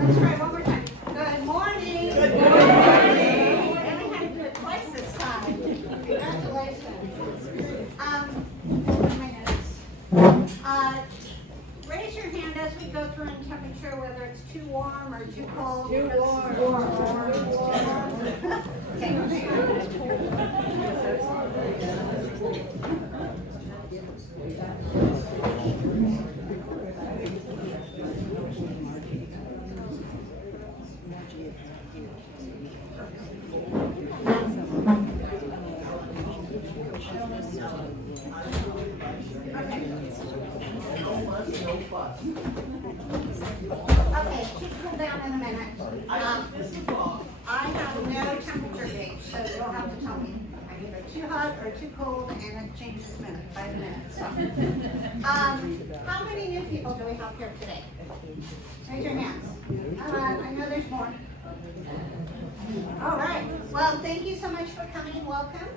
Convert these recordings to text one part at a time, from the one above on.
Let's try one more time. Good morning. Good morning. And we had to do it twice this time. Congratulations. Raise your hand as we go through in temperature, whether it's too warm or too cold. Too warm. Okay, hang Okay, keep cool down in a minute. I have no temperature gauge, so you'll have to tell me. I'm either too hot or too cold, and it changes minute by minute. So, how many new people do we have here today? Raise your hands. I know there's more. All right. Well, thank you so much for coming. Welcome.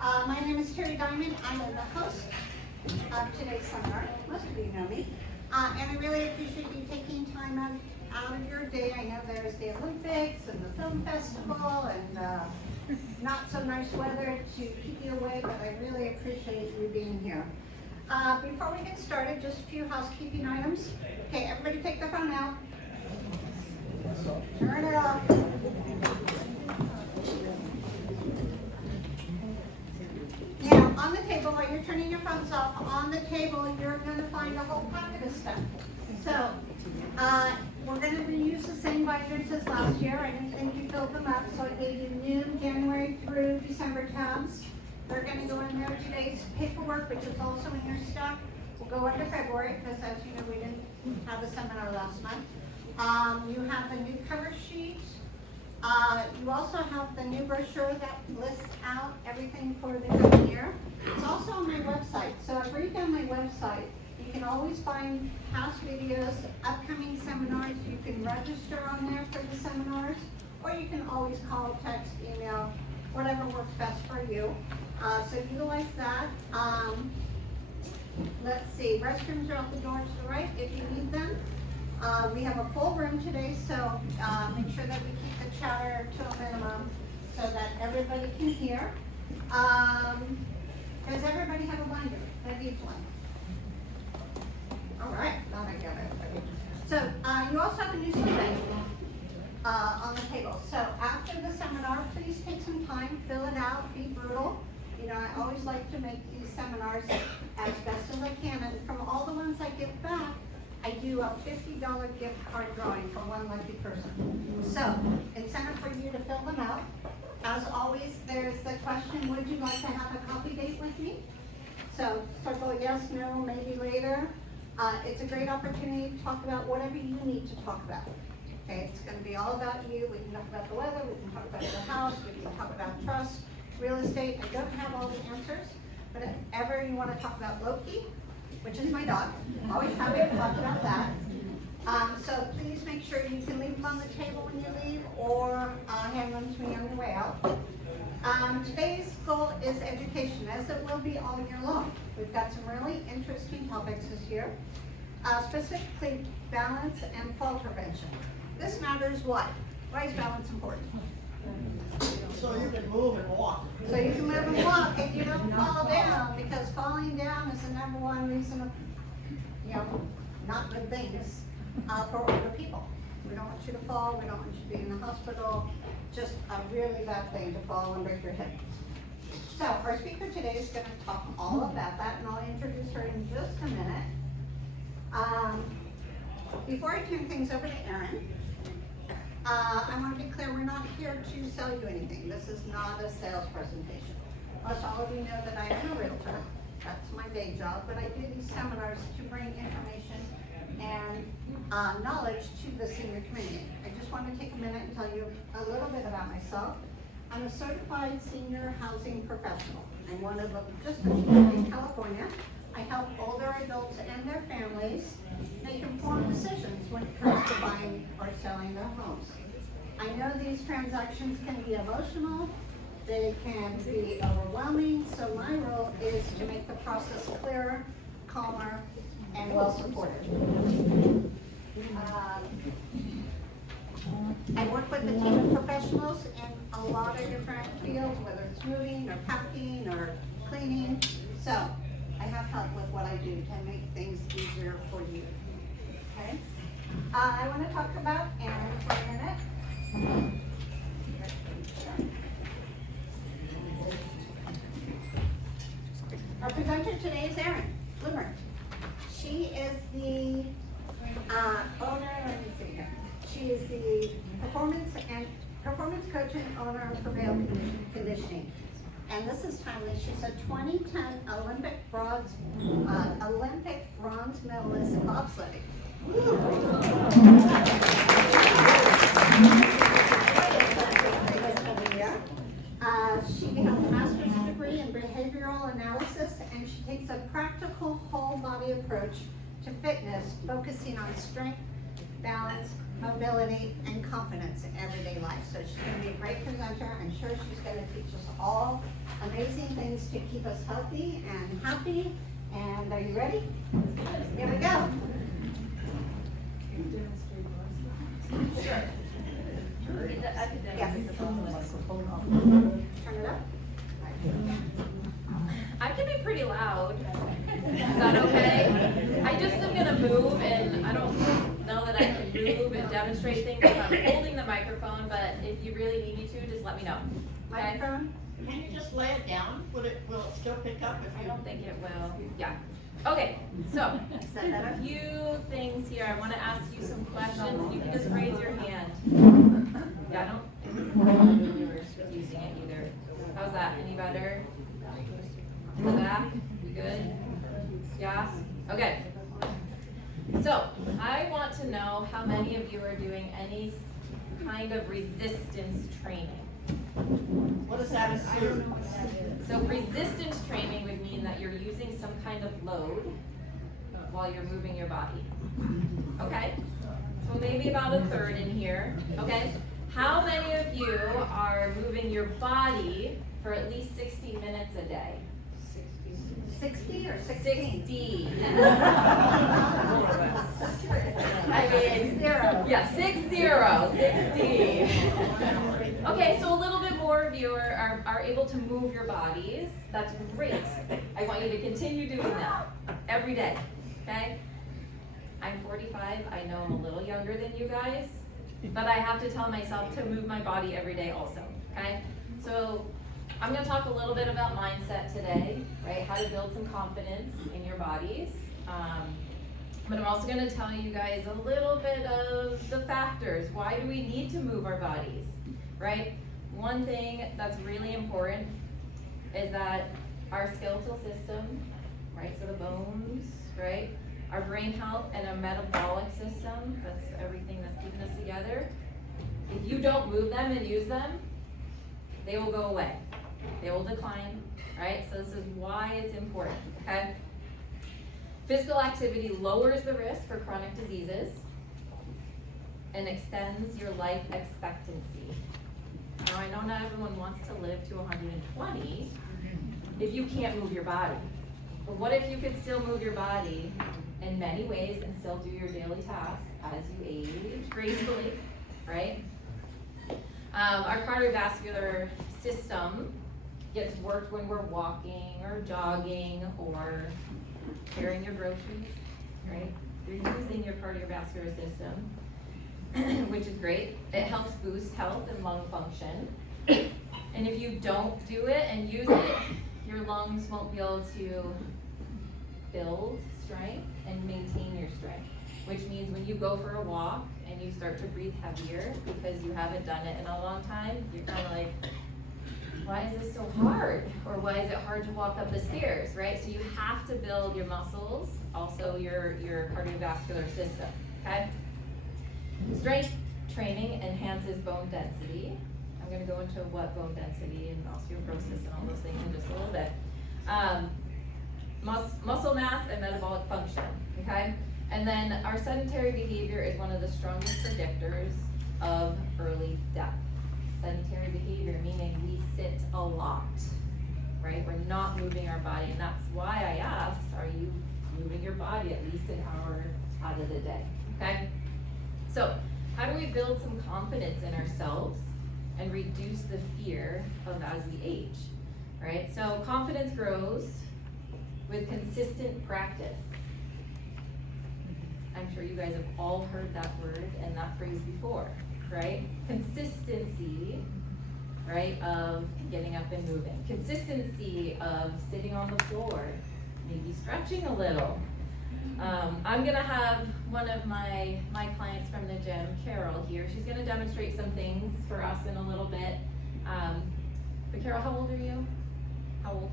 My name is Terry Diamond. I am the host of today's seminar. Most of you know me. And I really appreciate you taking time out of your day. I know there's the Olympics and the film festival and not so nice weather to keep you away, but I really appreciate you being here. Before we get started, just a few housekeeping items. Okay, everybody take their phone out. Turn it off. Now, on the table, while you're turning your phones off, on the table, you're going to find a whole packet of stuff. So, we're going to reuse the same binders as last year. I didn't think you filled them up, so I gave you new January through December tabs. They're going to go in there. Today's paperwork, which is also in your stack, will go into February, because as you know, we didn't have a seminar last month. You have the new cover sheet. You also have the new brochure that lists out everything for the coming year. It's also on my website. So I break down my website. You can always find past videos, upcoming seminars. You can register on there for the seminars, or you can always call, text, email, whatever works best for you. So utilize that. Let's see, restrooms are out the door to the right if you need them. We have a full room today, so make sure that we keep the chatter to a minimum so that everybody can hear. Does everybody have a binder that needs one? All right, thought I got it. So you also have a new survey on the table. So after the seminar, please take some time, fill it out, be brutal. You know, I always like to make these seminars as best as I can, and from all the ones I give back, I do a $50 gift card drawing for one lucky person. So, incentive for you to fill them out. As always, there's the question, would you like to have a coffee date with me? So, circle yes, no, maybe later. It's a great opportunity to talk about whatever you need to talk about. Okay, it's going to be all about you. We can talk about the weather, we can talk about your house, we can talk about trust, real estate. I don't have all the answers, but if ever you want to talk about Loki, which is my dog, always happy to talk about that. So please make sure you can leave them on the table when you leave, or hand them to me on your way out. Today's goal is education, as it will be all year long. We've got some really interesting topics this year, specifically balance and fall prevention. This matters what? Why is balance important? So you can move and walk. So you can move and walk and you don't fall down, because falling down is the number one reason of, not good things for older people. We don't want you to fall, we don't want you to be in the hospital, just a really bad thing to fall and break your hip. So our speaker today is going to talk all about that, and I'll introduce her in just a minute. Before I turn things over to Erin, I want to be clear, we're not here to sell you anything. This is not a sales presentation. Most all of you know that I am a realtor. That's my day job, but I do these seminars to bring information and knowledge to the senior community. I just want to take a minute and tell you a little bit about myself. I'm a certified senior housing professional. I'm one of just a few in California. I help older adults and their families make informed decisions when it comes to buying or selling their homes. I know these transactions can be emotional, they can be overwhelming, so my role is to make the process clearer, calmer, and well supported. I work with a team of professionals in a lot of different fields, whether it's moving or packing or cleaning. So I have help with what I do to make things easier for you. Okay? I want to talk about Aaron for a minute. Our presenter today is Erin Bloomer. She is the owner, let me see here. She is the performance coach and owner of Prevail Conditioning. And this is timely. She's a 2010 Olympic bronze medalist in bobsledding. She has a master's degree in behavioral analysis, and she takes a practical whole body approach to fitness, focusing on strength, balance, mobility, and confidence in everyday life. So she's going to be a great presenter. I'm sure she's going to teach us all amazing things to keep us healthy and happy. And are you ready? Here we go. Sure. Yes. Turn it up. I can be pretty loud. Is that okay? I just am gonna move, and I don't know that I can move and demonstrate things if I'm holding the microphone, but if you really need me to, just let me know. Okay? Microphone. Can you just lay it down? Will it still pick up if I you? don't think it will. Yeah. Okay, so Is that better? a few things here. I wanna ask you some questions. You can just raise your hand. Yeah, I don't, you were using it either. How's that? Any better? In the back? We good? Yeah? Okay. So, I want to know how many of you are doing any kind of resistance training. What does that assume? So resistance training would mean that you're using some kind of load while you're moving your body. Okay? So maybe about a third in here. Okay? How many of you are moving your body for at least 60 minutes a day? 60 or 16? 60. I mean, 0. Yeah, 60. Okay, so a little bit more of you are able to move your bodies. That's great. I want you to continue doing that every day, okay? I'm 45. I know I'm a little younger than you guys, but I have to tell myself to move my body every day also, okay? So I'm going to talk a little bit about mindset today, right? How to build some confidence in your bodies. But I'm also going to tell you guys a little bit of the factors. Why do we need to move our bodies, right? One thing that's really important is that our skeletal system, right? So the bones, right? Our brain health and a metabolic system, that's everything that's keeping us together. If you don't move them and use them, they will go away. They will decline, right? So this is why it's important, okay? Physical activity lowers the risk for chronic diseases and extends your life expectancy. Now I know not everyone wants to live to 120 if you can't move your body. But what if you could still move your body in many ways and still do your daily tasks as you age gracefully, right? Our cardiovascular system gets worked when we're walking or jogging or carrying your groceries, right? You're using your cardiovascular system, which is great. It helps boost health and lung function. And if you don't do it and use it, your lungs won't be able to build strength and maintain your strength, which means when you go for a walk and you start to breathe heavier because you haven't done it in a long time, you're kind of like, why is this so hard? Or why is it hard to walk up the stairs, right? So you have to build your muscles, also your cardiovascular system, okay? Strength training enhances bone density. I'm gonna go into what bone density and osteoporosis and all those things in just a little bit. Muscle mass and metabolic function, okay? And then our sedentary behavior is one of the strongest predictors of early death. Sedentary behavior, meaning we sit a lot, right? We're not moving our body, and that's why I asked, are you moving your body at least an hour out of the day, okay? So, how do we build some confidence in ourselves and reduce the fear of as we age, right? So confidence grows with consistent practice. I'm sure you guys have all heard that word and that phrase before, right? Consistency, right, of getting up and moving. Consistency of sitting on the floor, maybe stretching a little. I'm gonna have one of my clients from the gym, Carol, here. She's gonna demonstrate some things for us in a little bit. But Carol, how old are you? How old?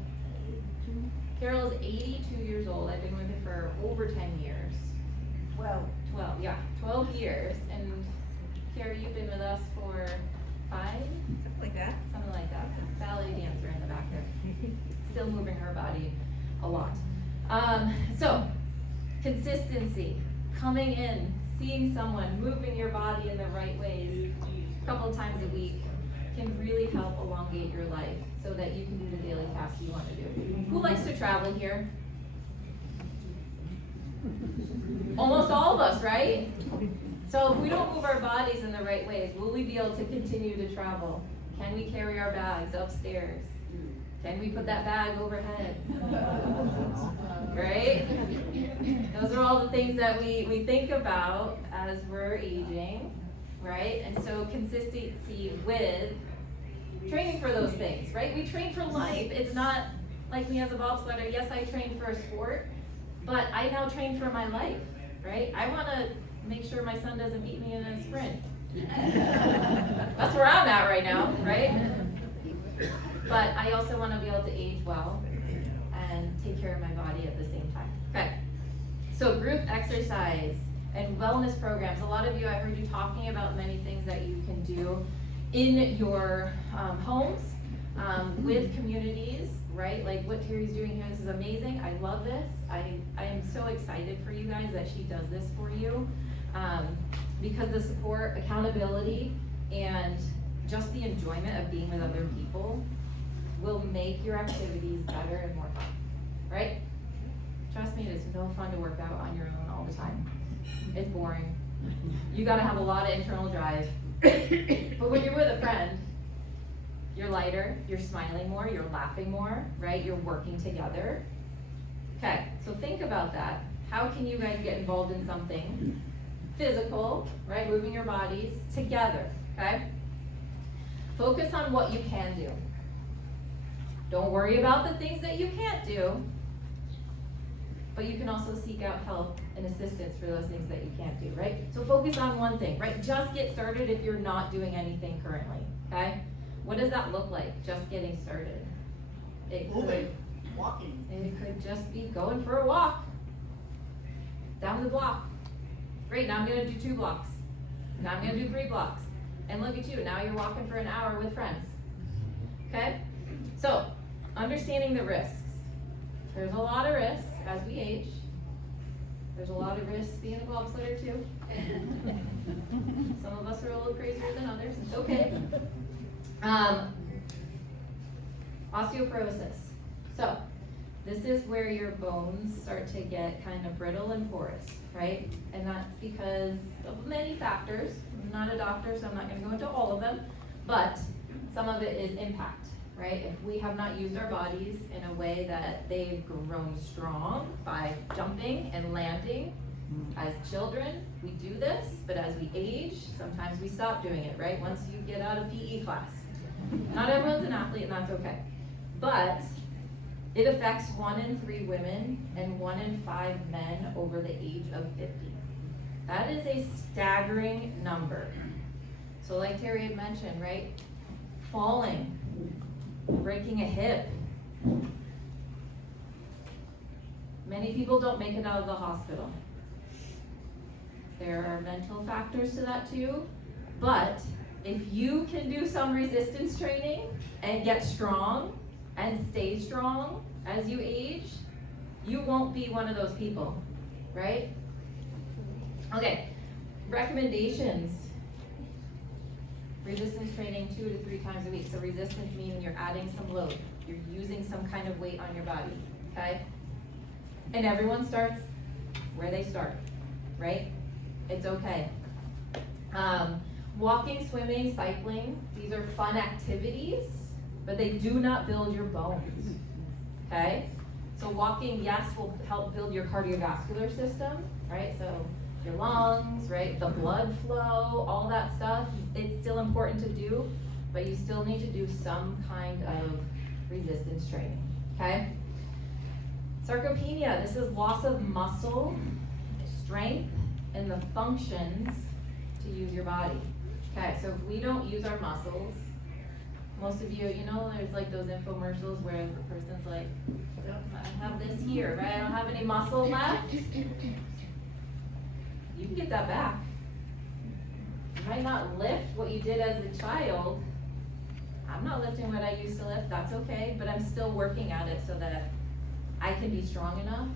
Carol is 82 years old. I've been with her for over 10 years. 12 years. And Carol, you've been with us for 5? Something like that. Something like that. Ballet dancer in the back there. Still moving her body a lot. So, consistency, coming in, seeing someone, moving your body in the right ways a couple of times a week can really help elongate your life so that you can do the daily tasks you want to do. Who likes to travel here? Almost all of us, right? So if we don't move our bodies in the right ways, will we be able to continue to travel? Can we carry our bags upstairs? Can we put that bag overhead? Right? Those are all the things that we think about as we're aging, right? And so consistency with training for those things, right? We train for life. It's not like me as a bobsledder. Yes, I train for a sport, but I now train for my life, right? I want to make sure my son doesn't beat me in a sprint. That's where I'm at right now, right? But I also want to be able to age well and take care of my body at the same time. Okay, so group exercise and wellness programs. A lot of you, I heard you talking about many things that you can do in your homes, with communities, right? Like what Terry's doing here, this is amazing. I love this. I am so excited for you guys that she does this for you, because the support, accountability, and just the enjoyment of being with other people will make your activities better and more fun, right? Trust me, it is no fun to work out on your own all the time. It's boring. You gotta have a lot of internal drive. But when you're with a friend, you're lighter, you're smiling more, you're laughing more, right? You're working together. Okay, so think about that. How can you guys get involved in something physical, right? Moving your bodies together, okay? Focus on what you can do. Don't worry about the things that you can't do, but you can also seek out help and assistance for those things that you can't do, right? So focus on one thing, right? Just get started if you're not doing anything currently, okay? What does that look like, just getting started? Moving, walking. It could just be going for a walk down the block. Great, now I'm gonna do 2 blocks. Now I'm gonna do 3 blocks. And look at you, now you're walking for an hour with friends. Okay? So, understanding the risks. There's a lot of risks as we age. There's a lot of risks being a bobsledder too. Some of us are a little crazier than others, it's okay. Osteoporosis. So, this is where your bones start to get kind of brittle and porous, right? And that's because of many factors. I'm not a doctor, so I'm not gonna go into all of them, but some of it is impact, right? If we have not used our bodies in a way that they've grown strong by jumping and landing, as children, we do this, but as we age, sometimes we stop doing it, right? Once you get out of PE class. Not everyone's an athlete, and that's okay. But it affects 1 in 3 women and 1 in 5 men over the age of 50. That is a staggering number. So like Terry had mentioned, right? Falling, breaking a hip. Many people don't make it out of the hospital. There are mental factors to that too, but if you can do some resistance training and get strong and stay strong as you age, you won't be one of those people, right? Okay, recommendations. Resistance training 2 to 3 times a week. So resistance meaning you're adding some load. You're using some kind of weight on your body, okay? And everyone starts where they start, right? It's okay. Walking, swimming, cycling, these are fun activities, but they do not build your bones, okay? So walking, yes, will help build your cardiovascular system, right? So your lungs, right? The blood flow, all that stuff, it's still important to do, but you still need to do some kind of resistance training, okay? Sarcopenia, this is loss of muscle, strength, and the functions to use your body. Okay, so if we don't use our muscles, most of you, you know, there's like those infomercials where the person's like, I have this here, right? I don't have any muscle left. You can get that back. You might not lift what you did as a child. I'm not lifting what I used to lift, that's okay, but I'm still working at it so that I can be strong enough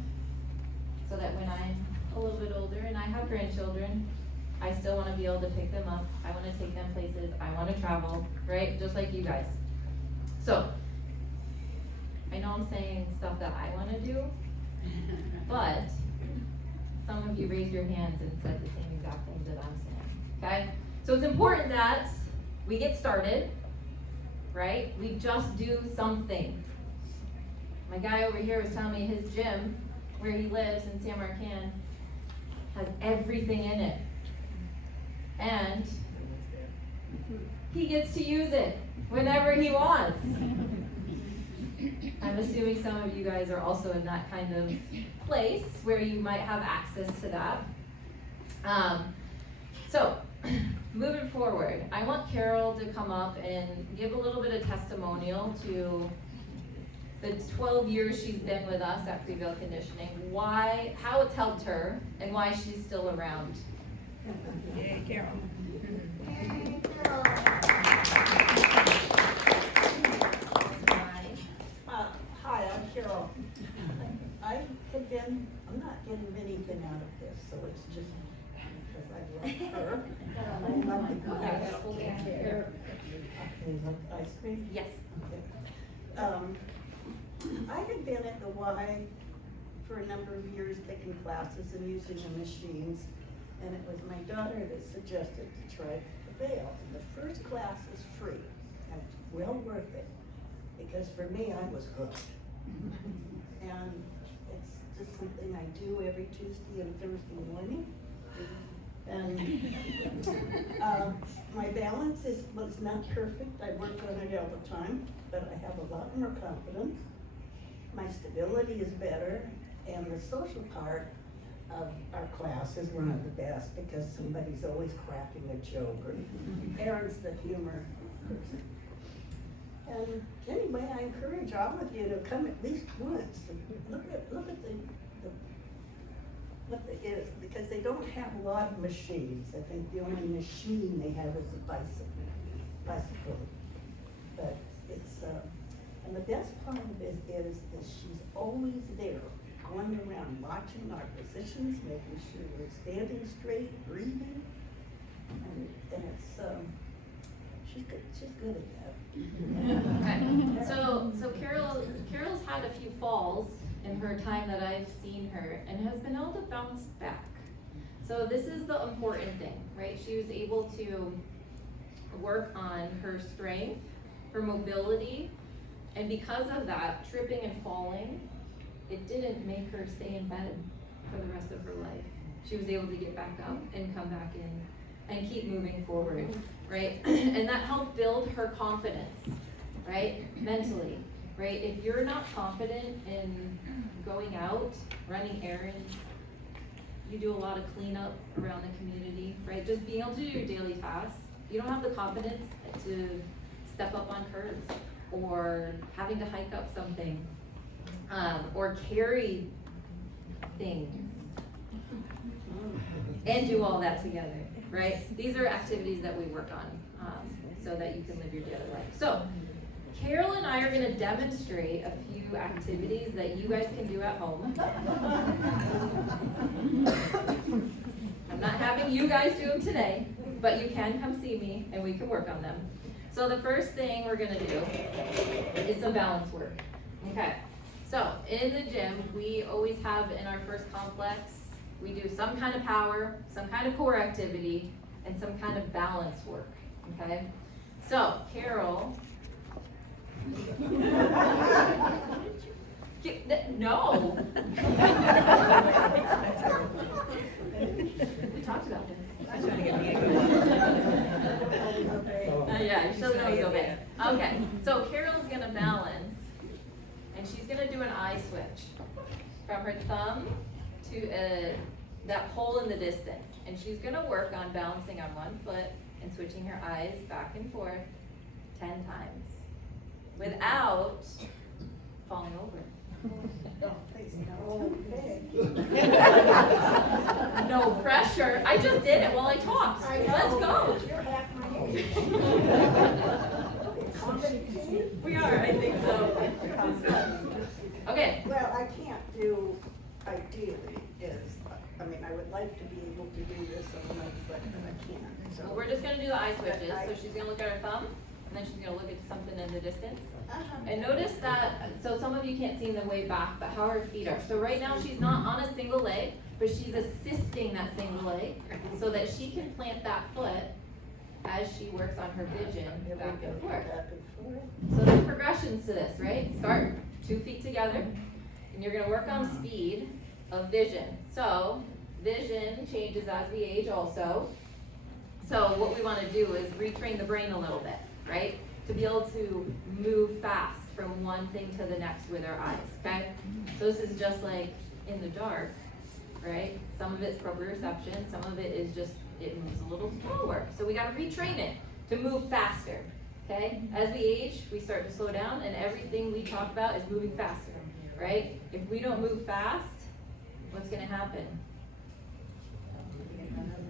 so that when I'm a little bit older and I have grandchildren, I still want to be able to pick them up. I want to take them places. I want to travel, right? Just like you guys. So, I know I'm saying stuff that I want to do, but some of you raised your hands and said the same exact things that I'm saying, okay? So it's important that we get started, right? We just do something. My guy over here was telling me his gym, where he lives in San Marcan, has everything in it. And he gets to use it whenever he wants. I'm assuming some of you guys are also in that kind of place where you might have access to that. So, moving forward, I want Carol to come up and give a little bit of testimonial to the 12 years she's been with us at Prevail Conditioning, how it's helped her, and why she's still around. Yay, Carol. Yay, Carol. Hi, I'm Carol. I'm not getting anything out of this, so it's just because I love her. I love the guys. Okay, like ice cream? Yes. Okay. I had been at the Y for a number of years taking classes and using the machines, and it was my daughter that suggested to try Prevail. The first class is free, and it's well worth it, because for me, I was hooked. And it's just something I do every Tuesday and Thursday morning. And my balance was not perfect. I work on it all the time, but I have a lot more confidence. My stability is better, and the social part of our class is one of the best because somebody's always cracking a joke, or Erin's the humor person. And anyway, I encourage all of you to come at least once and look at what it is, because they don't have a lot of machines. I think the only machine they have is a bicycle. But it's, and the best part of it is she's always there, going around watching our positions, making sure we're standing straight, breathing. And it's, she's good at that. Okay. So Carol's had a few falls in her time that I've seen her and has been able to bounce back. So this is the important thing, right? She was able to work on her strength, her mobility, and because of that, tripping and falling, it didn't make her stay in bed for the rest of her life. She was able to get back up and come back in and keep moving forward, right? And that helped build her confidence, right? Mentally, right? If you're not confident in going out, running errands, you do a lot of cleanup around the community, right? Just being able to do your daily tasks. You don't have the confidence to step up on curbs or having to hike up something or carry things and do all that together, right? These are activities that we work on so that you can live your daily life. So Carol and I are going to demonstrate a few activities that you guys can do at home. I'm not having you guys do them today, but you can come see me and we can work on them. So the first thing we're going to do is some balance work. Okay, so in the gym, we always have in our first complex, we do some kind of power, some kind of core activity, and some kind of balance work, okay? So, Carol. No. We talked about this. Yeah, you're still gonna go big. Okay, so Carol's gonna balance, and she's gonna do an eye switch from her thumb to that hole in the distance. And she's gonna work on balancing on one foot and switching her eyes back and forth 10 times without falling over. No pressure. I just did it while I talked. Let's go. You're half my age. We are, I think so. Okay. Well, I can't do, ideally, I mean, I would like to be able to do this on my foot, but I can't, so. Well, we're just gonna do the eye switches. So she's gonna look at her thumb, and then she's gonna look at something in the distance. And notice that, so some of you can't see in the way back, but how her feet are. So right now, she's not on a single leg, but she's assisting that single leg so that she can plant that foot as she works on her vision back and forth. So there's progressions to this, right? Start 2 feet together, and you're gonna work on speed of vision. So vision changes as we age also. So what we wanna do is retrain the brain a little bit, right? To be able to move fast from one thing to the next with our eyes, okay? So this is just like in the dark, right? Some of it's proprioception, some of it is just, it moves a little slower. So we gotta retrain it to move faster, okay? As we age, we start to slow down, and everything we talk about is moving faster, right? If we don't move fast, what's gonna happen?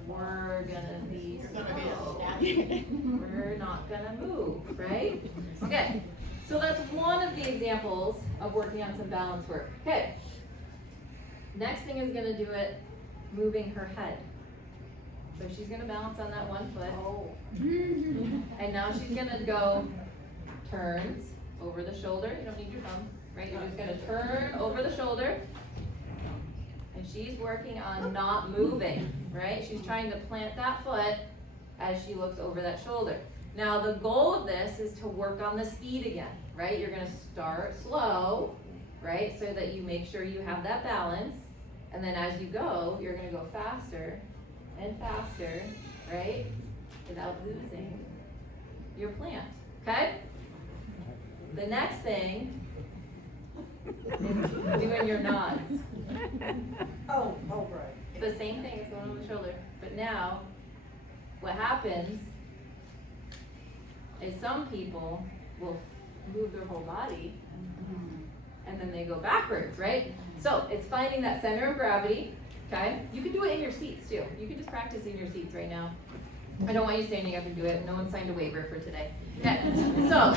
We're gonna be slow. We're not gonna move, right? Okay, so that's one of the examples of working on some balance work. Okay. Next thing is gonna do it moving her head. So she's gonna balance on that one foot. And now she's gonna go turns over the shoulder. You don't need your thumb, right? You're just gonna turn over the shoulder. And she's working on not moving, right? She's trying to plant that foot as she looks over that shoulder. Now the goal of this is to work on the speed again, right? You're gonna start slow, right? So that you make sure you have that balance. And then as you go, you're gonna go faster and faster, right? Without losing your plant, okay? The next thing is doing your nods. Oh, right. It's the same thing as going over the shoulder, but now, what happens is some people will move their whole body, and then they go backwards, right? So, it's finding that center of gravity, okay? You can do it in your seats too. You can just practice in your seats right now. I don't want you standing up and do it. No one signed a waiver for today. Okay, so,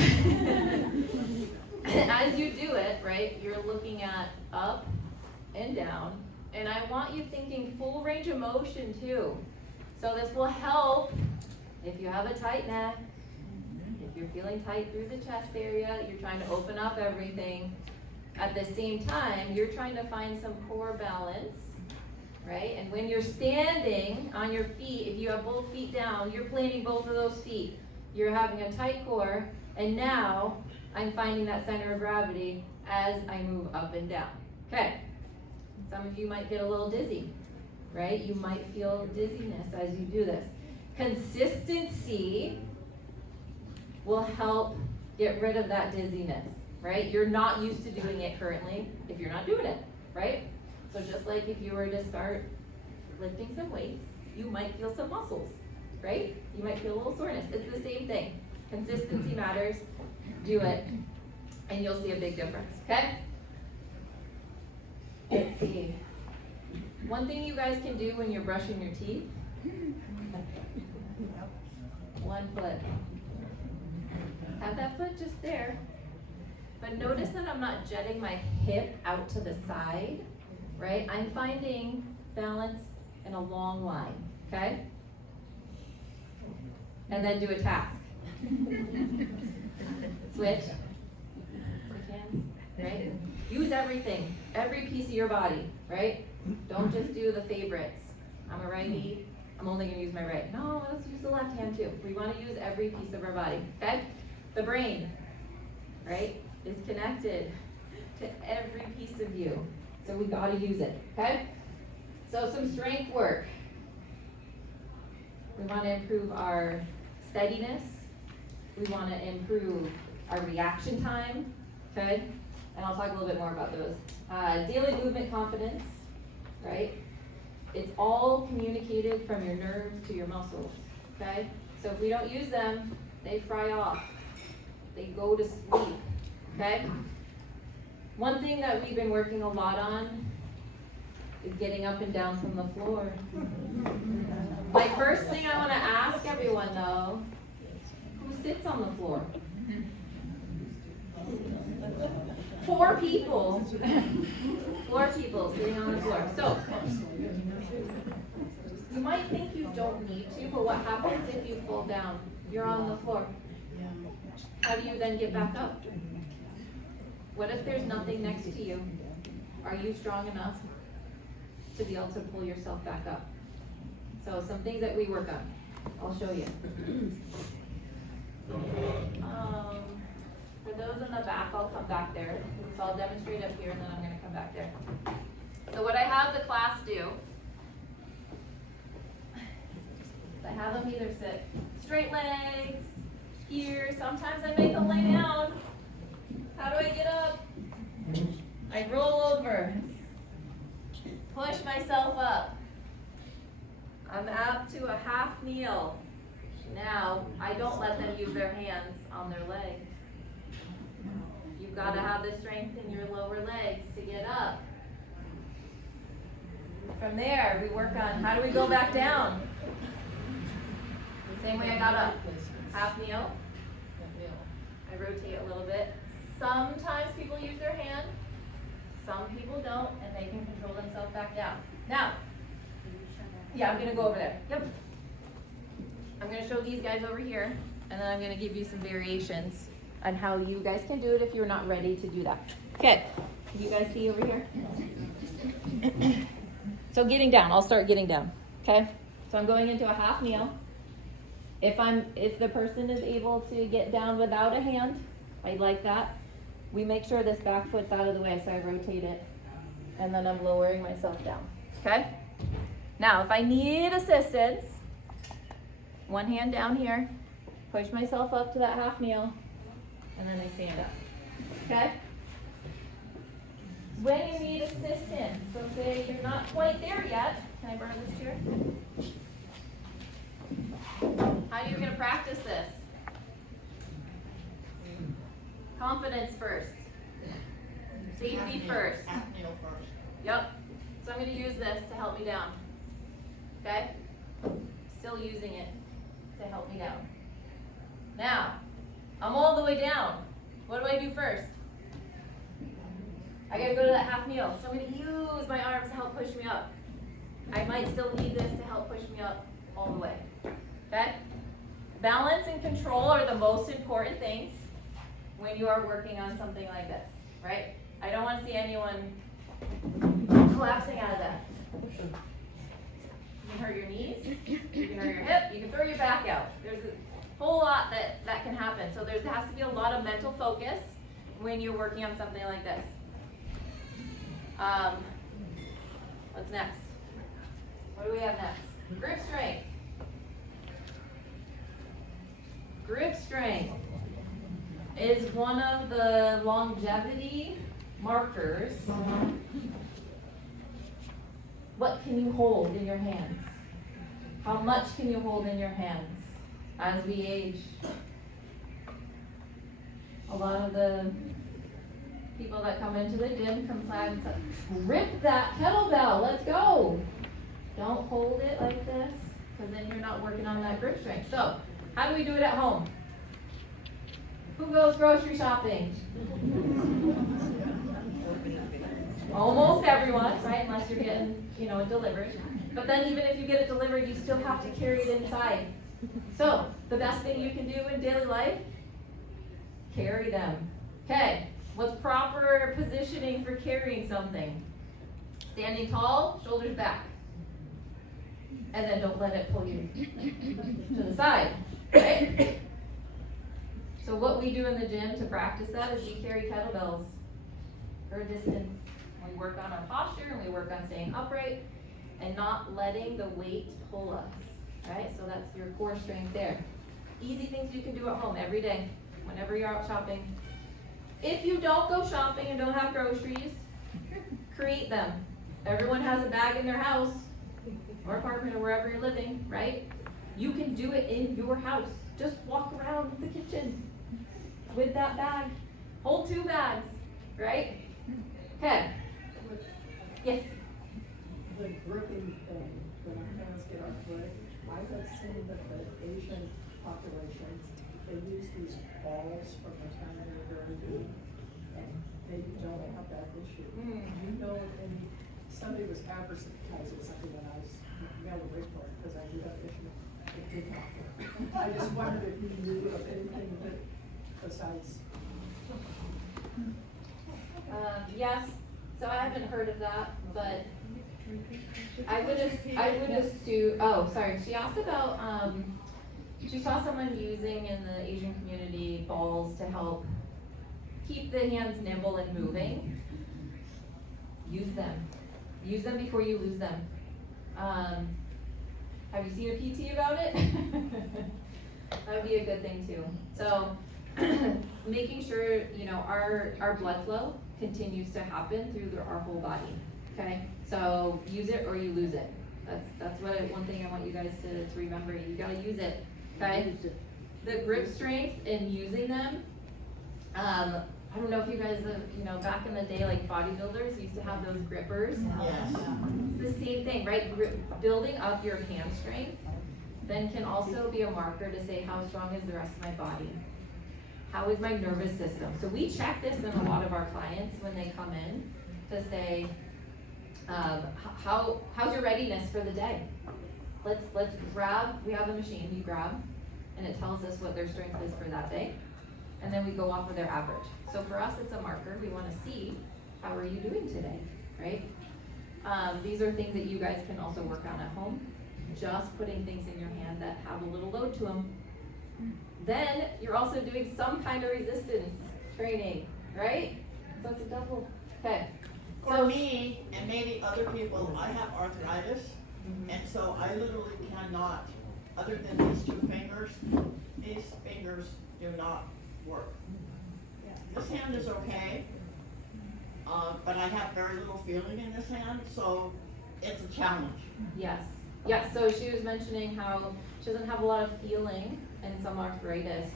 as you do it, right, you're looking at up and down, and I want you thinking full range of motion too. So this will help if you have a tight neck, if you're feeling tight through the chest area, you're trying to open up everything. At the same time, you're trying to find some core balance, right? And when you're standing on your feet, if you have both feet down, you're planting both of those feet. You're having a tight core, and now I'm finding that center of gravity as I move up and down. Okay. Some of you might get a little dizzy, right? You might feel dizziness as you do this. Consistency will help get rid of that dizziness, right? You're not used to doing it currently if you're not doing it, right? So just like if you were to start lifting some weights, you might feel some muscles, right? You might feel a little soreness. It's the same thing. Consistency matters. Do it, and you'll see a big difference, okay? Let's see. One thing you guys can do when you're brushing your teeth, one foot. Have that foot just there. But notice that I'm not jetting my hip out to the side, right? I'm finding balance in a long line, okay? And then do a task. Switch. Switch hands, right? Use everything, every piece of your body, right? Don't just do the favorites. I'm a righty, I'm only gonna use my right. No, let's use the left left hand too. We want to use every piece of our body, okay? The brain, right, is connected to every piece of you. So we got to use it, okay? So some strength work. We want to improve our steadiness. We want to improve our reaction time, okay? And I'll talk a little bit more about those. Daily movement confidence, right? It's all communicated from your nerves to your muscles, okay? So if we don't use them, they fry off. They go to sleep, okay? One thing that we've been working a lot on is getting up and down from the floor. My first thing I want to ask everyone though, who sits on the floor? 4 people. 4 people sitting on the floor. So, you might think you don't need to, but what happens if you fall down? You're on the floor. How do you then get back up? What if there's nothing next to you? Are you strong enough to be able to pull yourself back up? So some things that we work on. I'll show you. For those in the back, I'll come back there. So I'll demonstrate up here and then I'm going to come back there. So what I have the class do, is I have them either sit straight legs, here, sometimes I make them lay down. How do I get up? I roll over, push myself up. I'm up to a half kneel. Now, I don't let them use their hands on their legs. You've got to have the strength in your lower legs to get up. From there, we work on how do we go back down? The same way I got up. Half kneel. I rotate a little bit. Sometimes people use their hand. Some people don't, and they can control themselves back down. Now, yeah, I'm going to go over there. Yep. I'm going to show these guys over here, and then I'm going to give you some variations on how you guys can do it if you're not ready to do that. Okay, can you guys see over here? So getting down, I'll start getting down, okay? So I'm going into a half kneel. If the person is able to get down without a hand, I like that. We make sure this back foot's out of the way, so I rotate it, and then I'm lowering myself down, okay? Now, if I need assistance, one hand down here, push myself up to that half kneel, and then I stand up, okay? When you need assistance, so say you're not quite there yet, can I borrow this chair? How are you going to practice this? Confidence first. Safety first. Yep. So I'm going to use this to help me down. Okay? Still using it to help me down. Now, I'm all the way down. What do I do first? I got to go to that half kneel. So I'm going to use my arms to help push me up. I might still need this to help push me up all the way. Okay? Balance and control are the most important things when you are working on something like this, right? I don't want to see anyone collapsing out of that. You can hurt your knees, you can hurt your hip, you can throw your back out. There's a whole lot that can happen. So there has to be a lot of mental focus when you're working on something like this. What's next? What do we have next? Grip strength. Grip strength is one of the longevity markers. What can you hold in your hands? How much can you hold in your hands as we age? A lot of the people that come into the gym come back and say, rip that kettlebell, let's go. Don't hold it like this, because then you're not working on that grip strength. So, how do we do it at home? Who goes grocery shopping? Almost everyone, right? Unless you're getting, it delivered. But then even if you get it delivered, you still have to carry it inside. So, the best thing you can do in daily life, carry them. Okay, what's proper positioning for carrying something? Standing tall, shoulders back. and then don't let it pull you to the side, right? So what we do in the gym to practice that is we carry kettlebells for a distance. We work on our posture and we work on staying upright and not letting the weight pull us, right? So that's your core strength there. Easy things you can do at home every day, whenever you're out shopping. If you don't go shopping and don't have groceries, create them. Everyone has a bag in their house or apartment or wherever you're living, right? You can do it in your house. Just walk around the kitchen with that bag. Hold 2 bags, right? Okay. Yes. The gripping thing, when our hands get arthritic, I have seen that the Asian populations, they use these balls from the time they're very young, and they don't have that issue. Do you know of any, somebody was advertising something and I mailed a report because I do have an issue. It did not work. I just wondered if you knew of anything that besides. Yes, so I haven't heard of that, but I would assume, oh, sorry, she asked about, she saw someone using in the Asian community balls to help keep the hands nimble and moving. Use them. Use them before you lose them. Have you seen a PT about it? That would be a good thing too. So, making sure, you know, our blood flow continues to happen through our whole body, okay? So, use it or you lose it. That's one thing I want you guys to remember. You gotta use it, okay? The grip strength in using them, I don't know if you guys have, you know, back in the day, like bodybuilders used to have those grippers. Yes. It's the same thing, right? Building up your hand strength then can also be a marker to say how strong is the rest of my body. How is my nervous system? So we check this in a lot of our clients when they come in to say, how's your readiness for the day? Let's grab, we have a machine, you grab, and it tells us what their strength is for that day. And then we go off of their average. So for us, it's a marker. We want to see, how are you doing today, right? These are things that you guys can also work on at home. Just putting things in your hand that have a little load to them. Then you're also doing some kind of resistance training, right? So it's a double, okay. For me, and maybe other people, I have arthritis, and so I literally cannot, other than these 2 fingers, these fingers do not work. This hand is okay, but I have very little feeling in this hand, so it's a challenge. Yes, yes, so she was mentioning how she doesn't have a lot of feeling in some arthritis.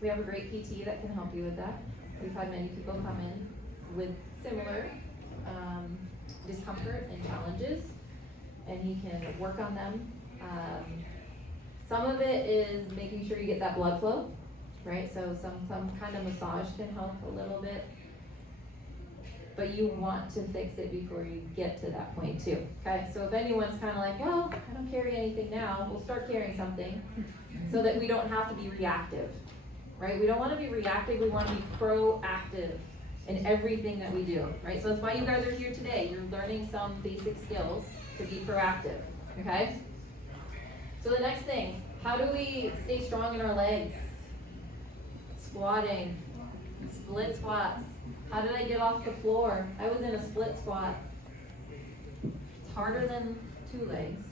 We have a great PT that can help you with that. We've had many people come in with similar discomfort and challenges, and he can work on them. Some of it is making sure you get that blood flow, right? So some kind of massage can help a little bit. But you want to fix it before you get to that point too, okay? So if anyone's kind of like, well, I don't carry anything now, we'll start carrying something so that we don't have to be reactive, right? We don't want to be reactive, we want to be proactive in everything that we do, right? So that's why you guys are here today. You're learning some basic skills to be proactive, okay? So the next thing, how do we stay strong in our legs? Squatting, split squats. How did I get off the floor? I was in a split squat. It's harder than 2 legs.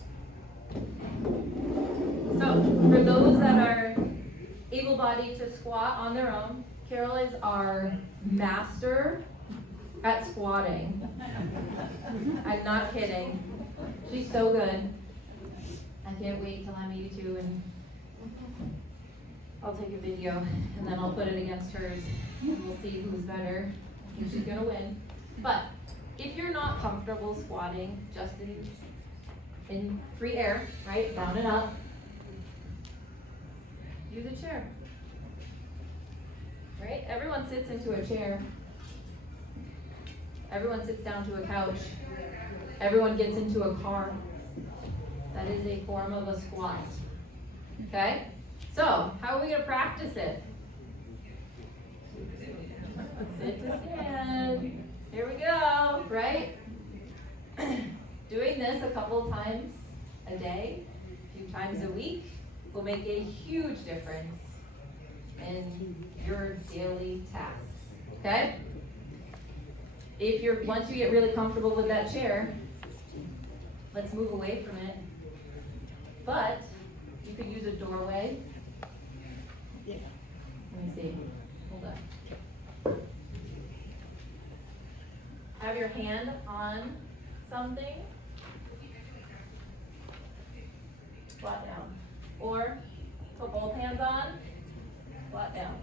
So for those that are able-bodied to squat on their own, Carol is our master at squatting. I'm not kidding. She's so good. I can't wait till I meet you two and I'll take a video and then I'll put it against hers and we'll see who's better and she's gonna win. But if you're not comfortable squatting just in free air, right, down and up, use a chair. Right? Everyone sits into a chair. Everyone sits down to a couch. Everyone gets into a car. That is a form of a squat. Okay? So, how are we going to practice it? Sit to stand. Here we go, right? Doing this a couple of times a day, a few times a week, will make a huge difference in your daily tasks, okay? Once you get really comfortable with that chair, let's move away from it. But you could use a doorway. Yeah. Let me see, hold on. Have your hand on something. Squat down. Or put both hands on, squat down.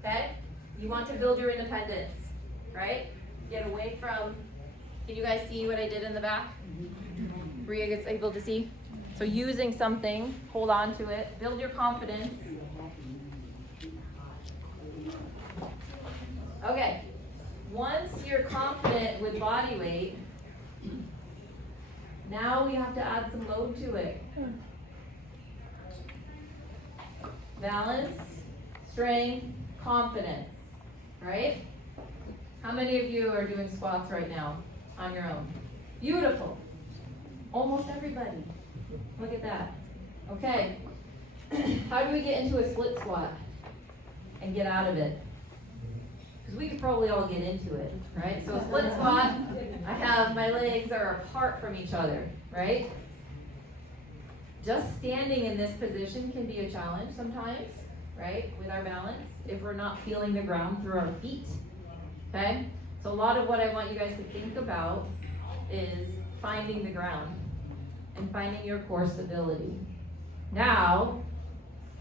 Okay? You want to build your independence, right? Get away from, can you guys see what I did in the back? Were you guys able to see? So using something, hold on to it, build your confidence. Okay, once you're confident with body weight, now we have to add some load to it. Balance, strength, confidence, right? How many of you are doing squats right now on your own? Beautiful. Almost everybody. Look at that. Okay. How do we get into a split squat and get out of it? Because we could probably all get into it, right? So a split squat, I have my legs are apart from each other, right? Just standing in this position can be a challenge sometimes, right? With our balance, if we're not feeling the ground through our feet, okay? So a lot of what I want you guys to think about is finding the ground and finding your core stability. Now,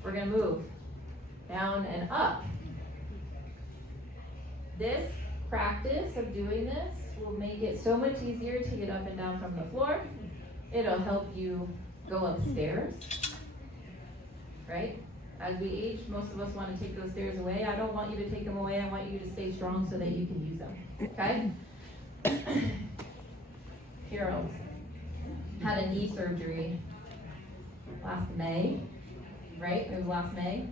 we're gonna move down and up. This practice of doing this will make it so much easier to get up and down from the floor. It'll help you go upstairs, right? As we age, most of us want to take those stairs away. I don't want you to take them away. I want you to stay strong so that you can use them, okay? Carol had a knee surgery last May, right? It was last May.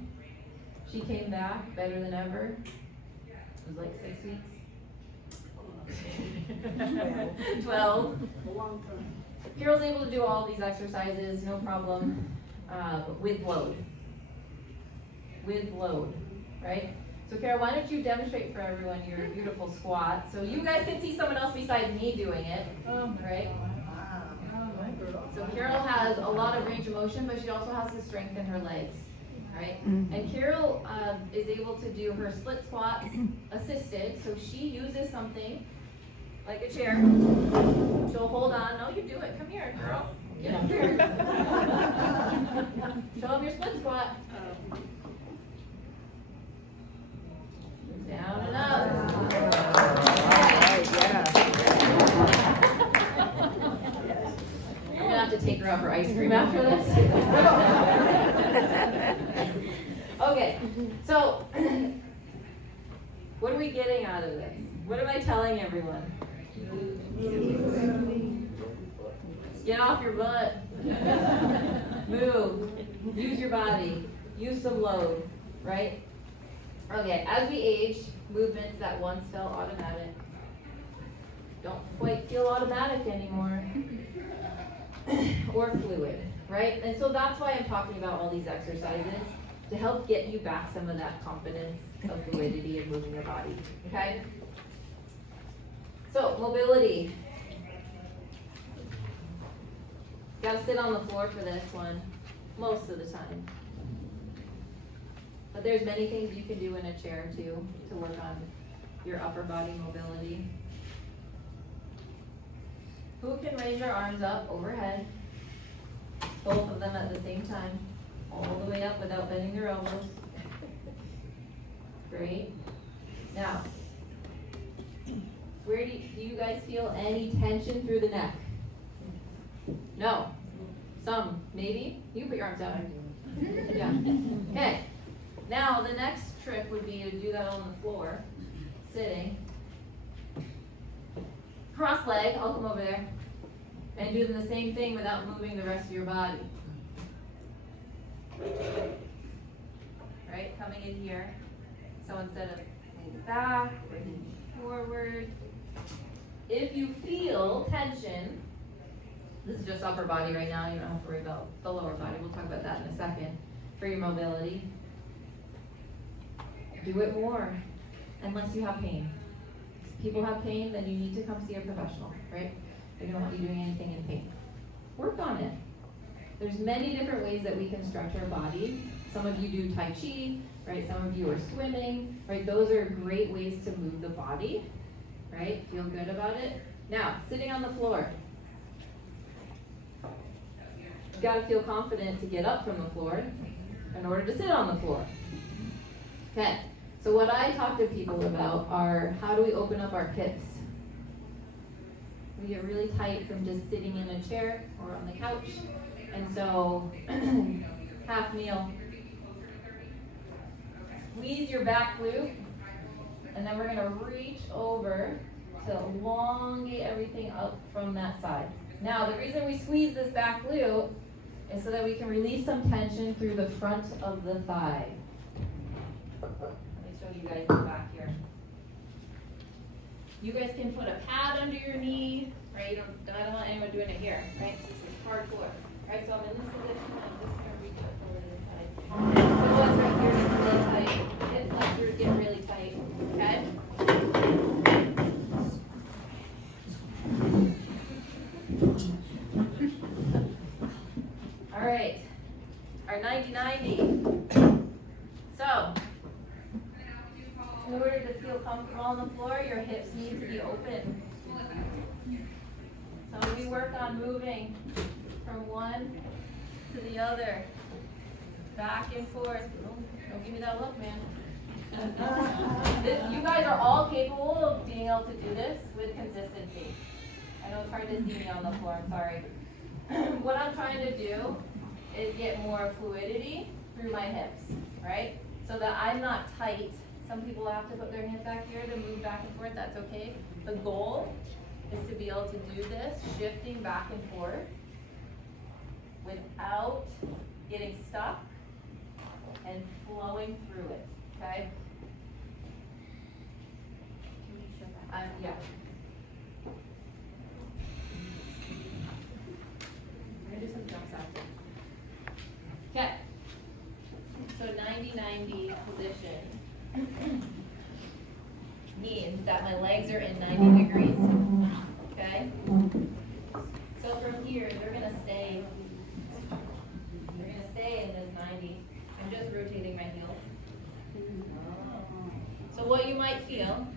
She came back better than ever. It was like 6 weeks. 12. A long time. Carol's able to do all these exercises, no problem, with load. With load, right? So Carol, why don't you demonstrate for everyone your beautiful squat, so you guys can see someone else besides me doing it, right? So Carol has a lot of range of motion, but she also has to strengthen her legs, right? And Carol is able to do her split squats assisted, so she uses something like a chair. She'll hold on. No, you do it. Come here, girl. Get up here. Show them your split squat. Down and up. We're gonna have to take her out for ice cream after this. Okay, so what are we getting out of this? What am I telling everyone? Get off your butt. Move. Use your body. Use some load, right? Okay, as we age, movements that once felt automatic don't quite feel automatic anymore. Or fluid, right? And so that's why I'm talking about all these exercises, to help get you back some of that confidence of fluidity and moving your body, okay? So, mobility. Gotta sit on the floor for this one, most of the time. But there's many things you can do in a chair too, to work on your upper body mobility. Who can raise their arms up overhead? Both of them at the same time, all the way up without bending their elbows. Great. Now, where do you guys feel any tension through the neck? No. Some, maybe. You put your arms out. Yeah. Okay. Now, the next trick would be to do that on the floor, sitting. Cross leg, I'll come over there. And do the same thing without moving the rest of your body. Right, coming in here. So instead of moving back, we're moving forward. If you feel tension This is just upper body right now, you don't have to worry about the lower body, we'll talk about that in a second. For your mobility, do it more, unless you have pain. If people have pain, then you need to come see a professional, right? They don't want you doing anything in pain. Work on it. There's many different ways that we can stretch our body. Some of you do Tai Chi, right? Some of you are swimming, right? Those are great ways to move the body, right? Feel good about it. Now, sitting on the floor. You gotta feel confident to get up from the floor in order to sit on the floor. Okay, so what I talk to people about are how do we open up our hips? We get really tight from just sitting in a chair or on the couch. And so, half kneel. Squeeze your back glute, and then we're gonna reach over to elongate everything up from that side. Now, the reason we squeeze this back glute is so that we can release some tension through the front of the thigh. Let me show you guys the back here. You guys can put a pad under your knee, right? I don't want anyone doing it here, right? This is hardcore, right? So I'm in this position, I'm just gonna reach up over to the side. So what's right here is really tight. Hip flexors get really tight, okay? All right, our 90-90. So, in order to feel comfortable on the floor, your hips need to be open. So we work on moving from one to the other, back and forth. Don't give me that look, man. You guys are all capable of being able to do this with consistency. I know it's hard to see me on the floor, I'm sorry. What I'm trying to do is get more fluidity through my hips, right? So that I'm not tight. Some people have to put their hands back here to move back and forth, that's okay. The goal is to be able to do this, shifting back and forth without getting stuck and flowing through it, okay? Yeah. I'm gonna do some jumps after. Okay. So 90-90 position means that my legs are in 90 degrees. Okay? So from here, they're gonna stay in this 90. I'm just rotating my heels. So what you might feel,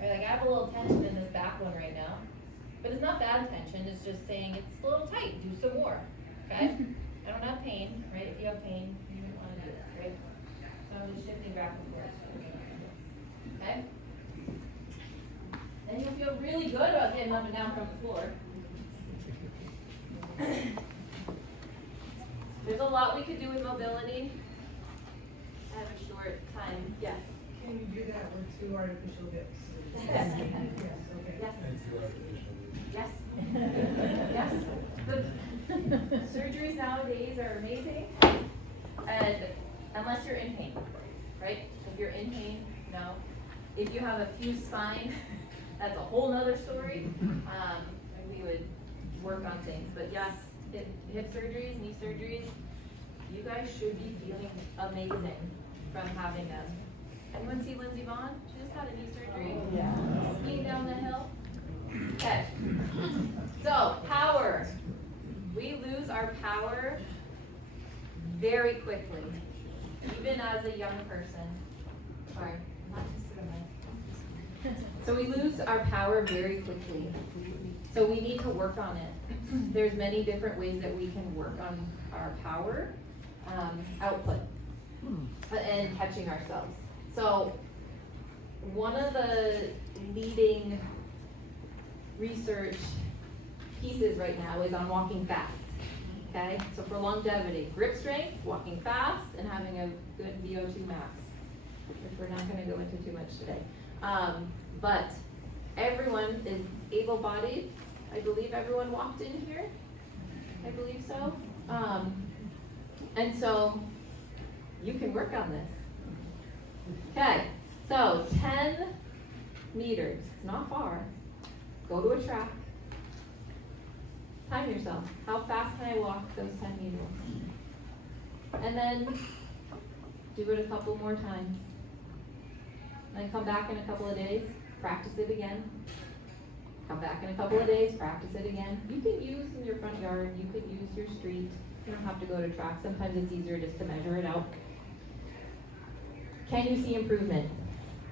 right, like I have a little tension in this back one right now, but it's not bad tension, it's just saying it's a little tight, do some more, okay? I don't have pain, right? If you have pain, you wouldn't want to do it, right? So I'm just shifting back and forth, okay? Then you'll feel really good about getting up and down from the floor. There's a lot we could do with mobility. I have a short time, yes. Can you do that with two artificial hips? Yes. Yes, okay. Yes. Yes. The surgeries nowadays are amazing, and unless you're in pain, right? If you're in pain, no. If you have a fused spine, that's a whole nother story. We would work on things, but yes, hip surgeries, knee surgeries, you guys should be feeling amazing from having them. Anyone see Lindsey Vaughn? She just had a knee surgery. Oh, yeah. Skiing down the hill. Okay. So, power. We lose our power very quickly, even as a young person. Sorry, not to sit on my. So we lose our power very quickly. So we need to work on it. There's many different ways that we can work on our power output and catching ourselves. So one of the leading research pieces right now is on walking fast. Okay, so for longevity, grip strength, walking fast, and having a good VO2 max, which we're not going to go into too much today. But everyone is able-bodied. I believe everyone walked in here. I believe so. And so you can work on this. Okay, so 10 meters, it's not far. Go to a track. Time yourself. How fast can I walk those 10 meters? And then do it a couple more times. Then come back in a couple of days, practice it again. Come back in a couple of days, practice it again. You can use in your front yard, you could use your street. You don't have to go to track. Sometimes it's easier just to measure it out. Can you see improvement?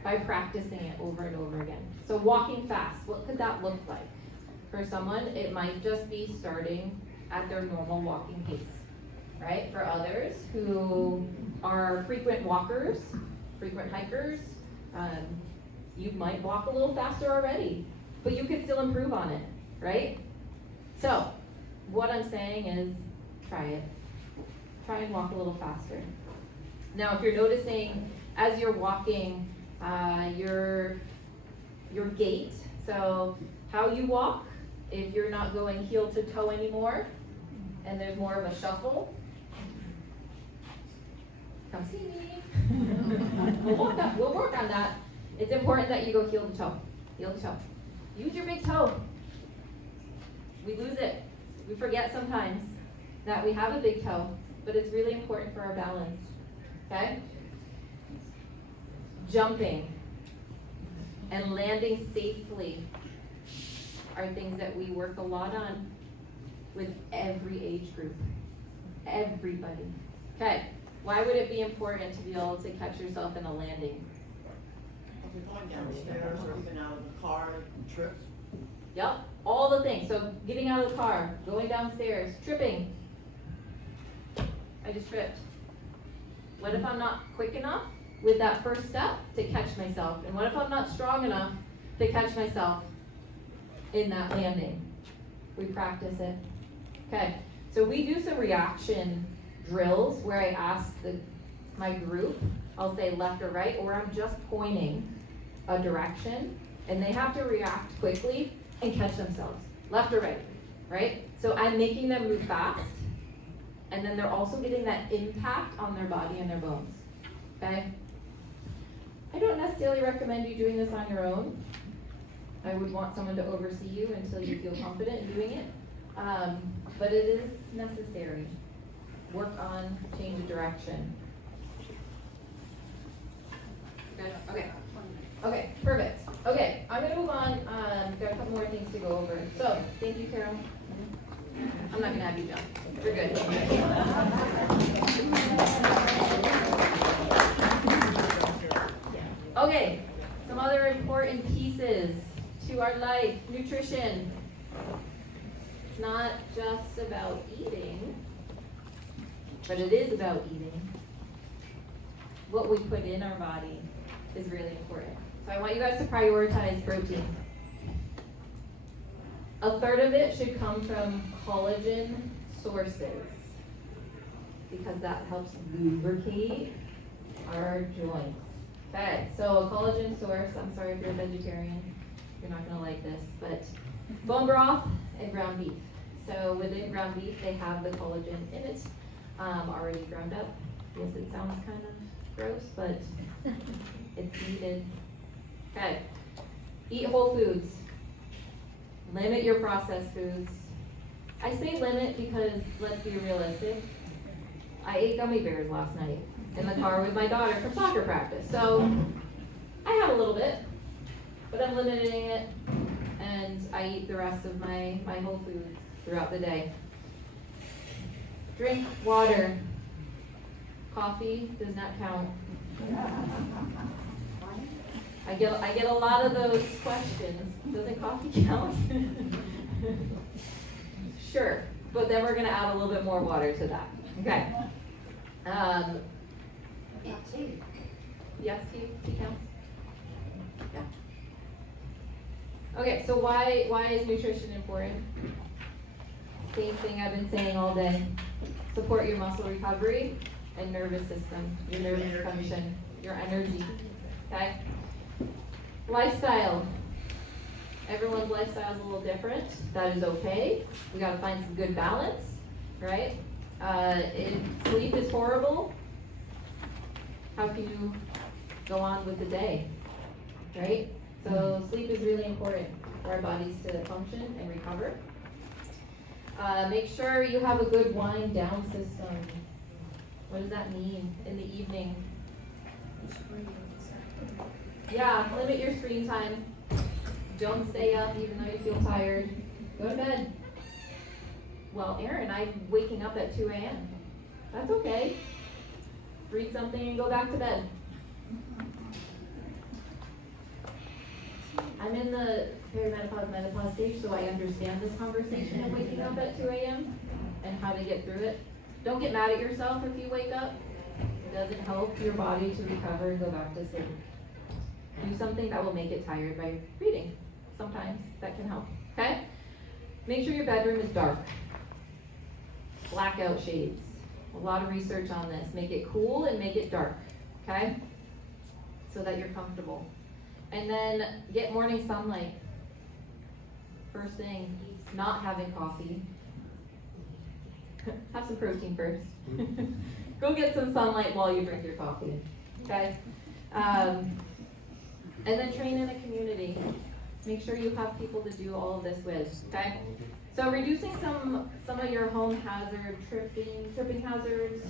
By practicing it over and over again. So walking fast, what could that look like? For someone, it might just be starting at their normal walking pace, right? For others who are frequent walkers, frequent hikers, you might walk a little faster already, but you could still improve on it, right? So, what I'm saying is, try it. Try and walk a little faster. Now, if you're noticing as you're walking, your gait, so how you walk, if you're not going heel to toe anymore, and there's more of a shuffle, come see me. We'll work on that. It's important that you go heel to toe, heel to toe. Use your big toe. We lose it. We forget sometimes that we have a big toe, but it's really important for our balance, okay? Jumping and landing safely are things that we work a lot on with every age group, everybody. Okay, why would it be important to be able to catch yourself in a landing? If you're going downstairs or even out of the car, trip. Yep, all the things. So getting out of the car, going downstairs, tripping. I just tripped. What if I'm not quick enough with that first step to catch myself? And what if I'm not strong enough to catch myself in that landing? We practice it. Okay, so we do some reaction drills where I ask my group, I'll say left or right, or I'm just pointing a direction, and they have to react quickly and catch themselves, left or right, right? So I'm making them move fast, and then they're also getting that impact on their body and their bones, okay? I don't necessarily recommend you doing this on your own. I would want someone to oversee you until you feel confident in doing it, but it is necessary. Work on change of direction. Good, okay. Okay, perfect. Okay, I'm gonna move on, got a couple more things to go over. So, thank you, Carol. I'm not gonna have you jump, you're good. Okay, some other important pieces to our life, nutrition. It's not just about eating, but it is about eating. What we put in our body is really important. So I want you guys to prioritize protein. A third of it should come from collagen sources because that helps lubricate our joints. Okay, so a collagen source, I'm sorry if you're a vegetarian, you're not gonna like this, but bone broth and ground beef. So within ground beef, they have the collagen in it, already ground up. Yes, it sounds kind of gross, but it's needed. Okay, eat whole foods. Limit your processed foods. I say limit because, let's be realistic, I ate gummy bears last night in the car with my daughter from soccer practice. So I had a little bit, but I'm limiting it, and I eat the rest of my whole foods throughout the day. Drink water. Coffee does not count. I get a lot of those questions. Doesn't coffee count? Sure, but then we're gonna add a little bit more water to that. Okay. Tea. Yes, tea counts. Yeah. Okay, so why is nutrition important? Same thing I've been saying all day. Support your muscle recovery and nervous system, your nervous function, your energy. Okay? Lifestyle. Everyone's lifestyle is a little different. That is okay. We gotta find some good balance, right? If sleep is horrible, how can you go on with the day, right? So sleep is really important for our bodies to function and recover. Make sure you have a good wind down system. What does that mean in the evening? Yeah, limit your screen time. Don't stay up even though you feel tired. Go to bed. Well, Erin, I'm waking up at 2 a.m. That's okay. Read something and go back to bed. I'm in the perimenopause, menopause stage, so I understand this conversation of waking up at 2 a.m. and how to get through it. Don't get mad at yourself if you wake up. It doesn't help your body to recover and go back to sleep. Do something that will make it tired by reading. Sometimes that can help, okay? Make sure your bedroom is dark. Blackout shades. A lot of research on this. Make it cool and make it dark, okay? So that you're comfortable. And then get morning sunlight. First thing, not having coffee. Have some protein first. Go get some sunlight while you drink your coffee, okay? And then train in a community. Make sure you have people to do all of this with, okay? So reducing some of your home hazard, tripping hazards.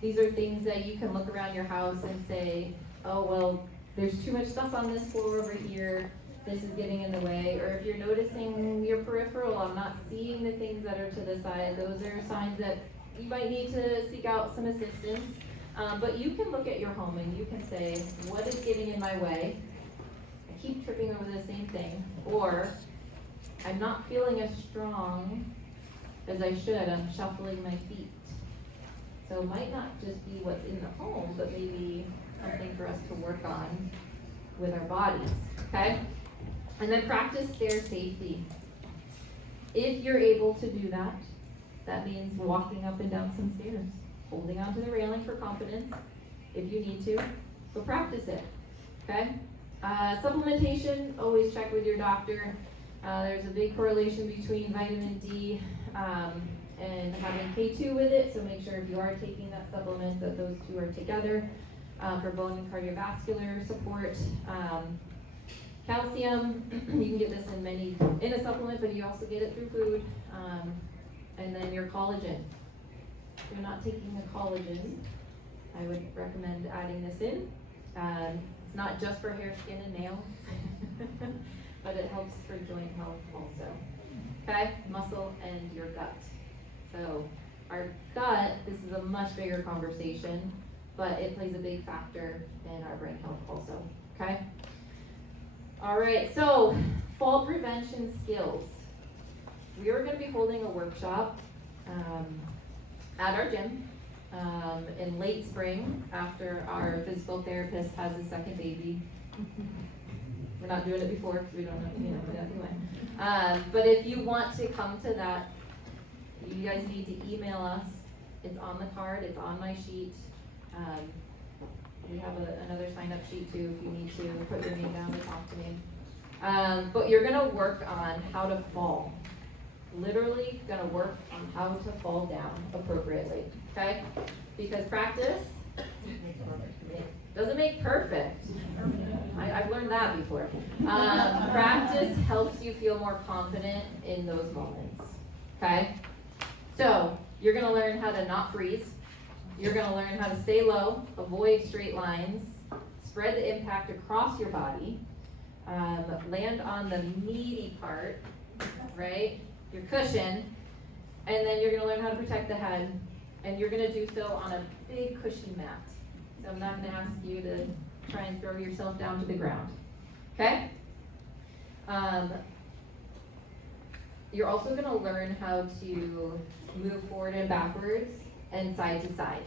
These are things that you can look around your house and say, oh, well, there's too much stuff on this floor over here. This is getting in the way. Or if you're noticing your peripheral, I'm not seeing the things that are to the side. Those are signs that you might need to seek out some assistance. But you can look at your home and you can say, what is getting in my way? I keep tripping over the same thing. Or I'm not feeling as strong as I should. I'm shuffling my feet. So it might not just be what's in the home, but maybe something for us to work on with our bodies, okay? And then practice stair safety. If you're able to do that, that means walking up and down some stairs, holding onto the railing for confidence if you need to, but practice it, okay? Supplementation, always check with your doctor. There's a big correlation between vitamin D and having K2 with it, so make sure if you are taking that supplement that those two are together for bone and cardiovascular support. Calcium, you can get this in a supplement, but you also get it through food. And then your collagen. If you're not taking the collagen, I would recommend adding this in. It's not just for hair, skin, and nails, but it helps for joint health also. Okay, muscle and your gut. So our gut, this is a much bigger conversation, but it plays a big factor in our brain health also, okay? All right, so fall prevention skills. We are gonna be holding a workshop at our gym in late spring after our physical therapist has his second baby. We're not doing it before because we don't know, anyway. But if you want to come to that, you guys need to email us. It's on the card, it's on my sheet. We have another sign-up sheet too if you need to put your name down and talk to me. But you're gonna work on how to fall. Literally gonna work on how to fall down appropriately, okay? Because practice doesn't make perfect. I've learned that before. Practice helps you feel more confident in those moments, okay? So, you're gonna learn how to not freeze. You're gonna learn how to stay low, avoid straight lines, spread the impact across your body, land on the meaty part, right? Your cushion, and then you're gonna learn how to protect the head, and you're gonna do so on a big cushion mat. So I'm not gonna ask you to try and throw yourself down to the ground, okay? You're also gonna learn how to move forward and backwards and side to side,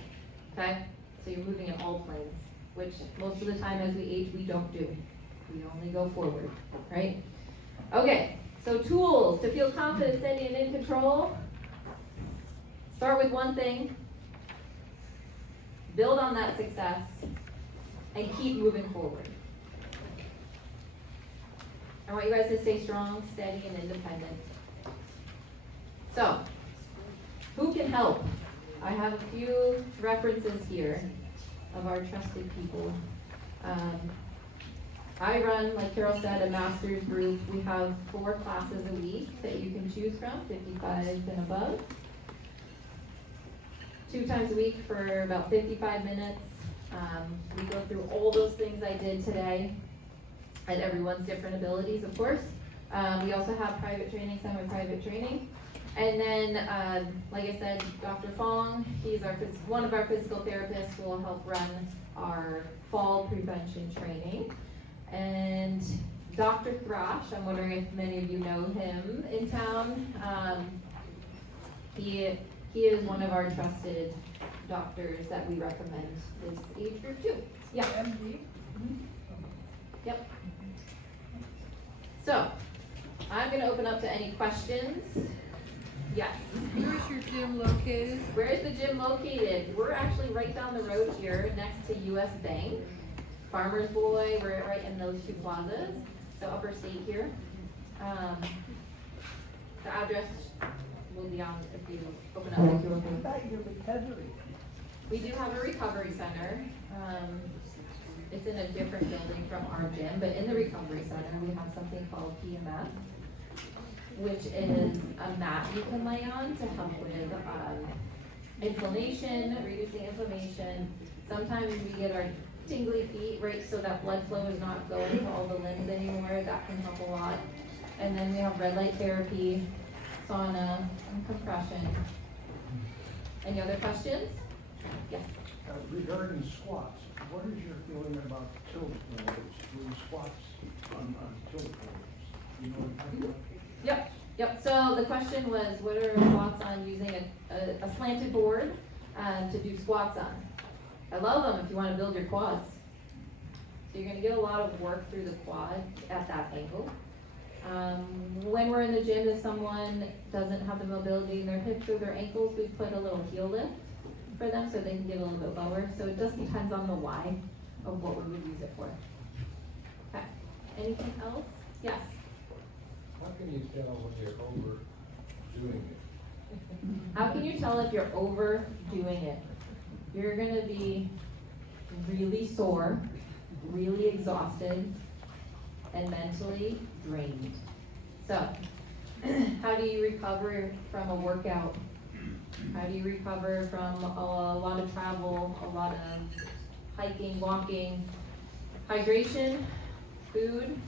okay? So you're moving in all planes, which most of the time as we age, we don't do. We only go forward, right? Okay, so tools to feel confident, steady, and in control. Start with one thing, build on that success, and keep moving forward. I want you guys to stay strong, steady, and independent. So, who can help? I have a few references here of our trusted people. I run, like Carol said, a master's group. We have 4 classes a week that you can choose from, 55 and above. 2 times a week for about 55 minutes. We go through all those things I did today, and everyone's different abilities, of course. We also have private training, semi-private training. And then, like I said, Dr. Fong, he's one of our physical therapists, will help run our fall prevention training. And Dr. Thrash, I'm wondering if many of you know him in town. He is one of our trusted doctors that we recommend this age group too. Yeah. MD? Yep. So, I'm gonna open up to any questions. Yes. Where's your gym located? Where is the gym located? We're actually right down the road here, next to US Bank. Farmer's Boy, we're right in those 2 plazas, so Upper State here. The address will be on if you open up the QR What code. about your recovery? We do have a recovery center. It's in a different building from our gym, but in the recovery center, we have something called PMF, which is a mat you can lay on to help with inflammation, reducing inflammation. Sometimes we get our tingly feet, right, so that blood flow is not going to all the limbs anymore. That can help a lot. And then we have red light therapy, sauna, and compression. Any other questions? Yes. Regarding squats, what is your feeling about tilt boards, doing squats on tilt boards? You know what I'm talking about? Yep, so the question was, what are your thoughts on using a slanted board to do squats on? I love them if you wanna build your quads. So you're gonna get a lot of work through the quad at that angle. When we're in the gym, if someone doesn't have the mobility in their hips or their ankles, we put a little heel lift for them so they can get a little bit lower. So it just depends on the why of what we would use it for. Okay, anything else? Yes? How can you tell when you're overdoing it? How can you tell if you're overdoing it? You're gonna be really sore, really exhausted, and mentally drained. So, how do you recover from a workout? How do you recover from a lot of travel, a lot of hiking, walking? Hydration, food,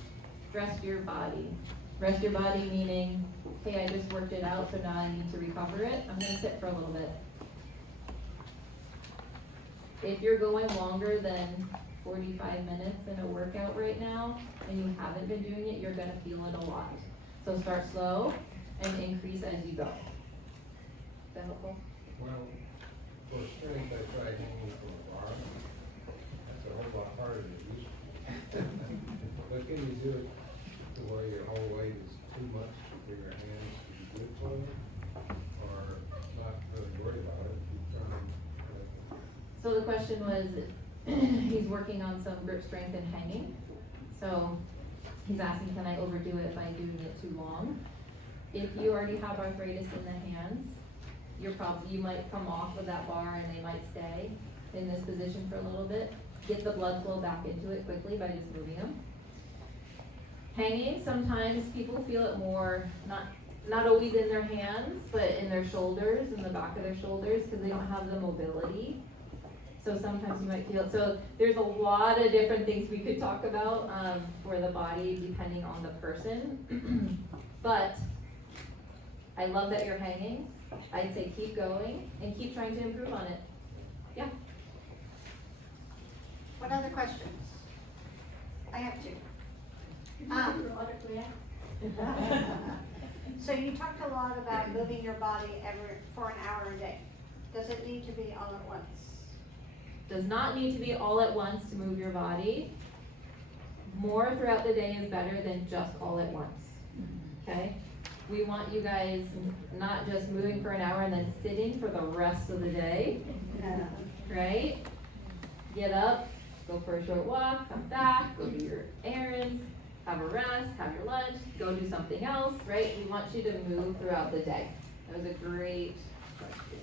rest your body. Rest your body meaning, hey, I just worked it out, so now I need to recover it. I'm gonna sit for a little bit. If you're going longer than 45 minutes in a workout right now, and you haven't been doing it, you're gonna feel it a lot. So start slow and increase as you go. Is that helpful? Well, for strength, I tried hanging from a bar. That's a whole lot harder than it used to be. But can you do it to where your whole weight is too much for your hands to be good for them? Or not really worry about it, keep trying. So the question was, he's working on some grip strength and hanging. So he's asking, can I overdo it by doing it too long? If you already have arthritis in the hands, you might come off of that bar and they might stay in this position for a little bit. Get the blood flow back into it quickly by just moving them. Hanging, sometimes people feel it more, not always in their hands, but in their shoulders, in the back of their shoulders, because they don't have the mobility. So sometimes you might feel it. So there's a lot of different things we could talk about for the body depending on the person. But I love that you're hanging. I'd say keep going and keep trying to improve on it. Yeah. What other questions? I have 2. So you talked a lot about moving your body for an hour a day. Does it need to be all at once? Does not need to be all at once to move your body. More throughout the day is better than just all at once. Okay? We want you guys not just moving for an hour and then sitting for the rest of the day, right? Get up, go for a short walk, come back, go do your errands, have a rest, have your lunch, go do something else, right? We want you to move throughout the day. That was a great question.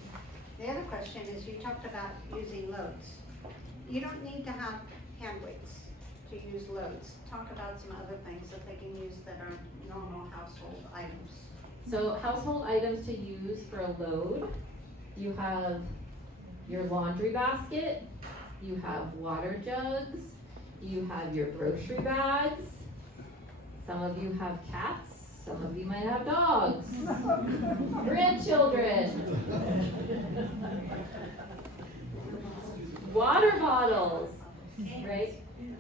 The other question is, you talked about using loads. You don't need to have hand weights to use loads. Talk about some other things that they can use that are normal household items. So household items to use for a load, you have your laundry basket, you have water jugs, you have your grocery bags. Some of you have cats, some of you might have dogs, grandchildren. Water bottles, right?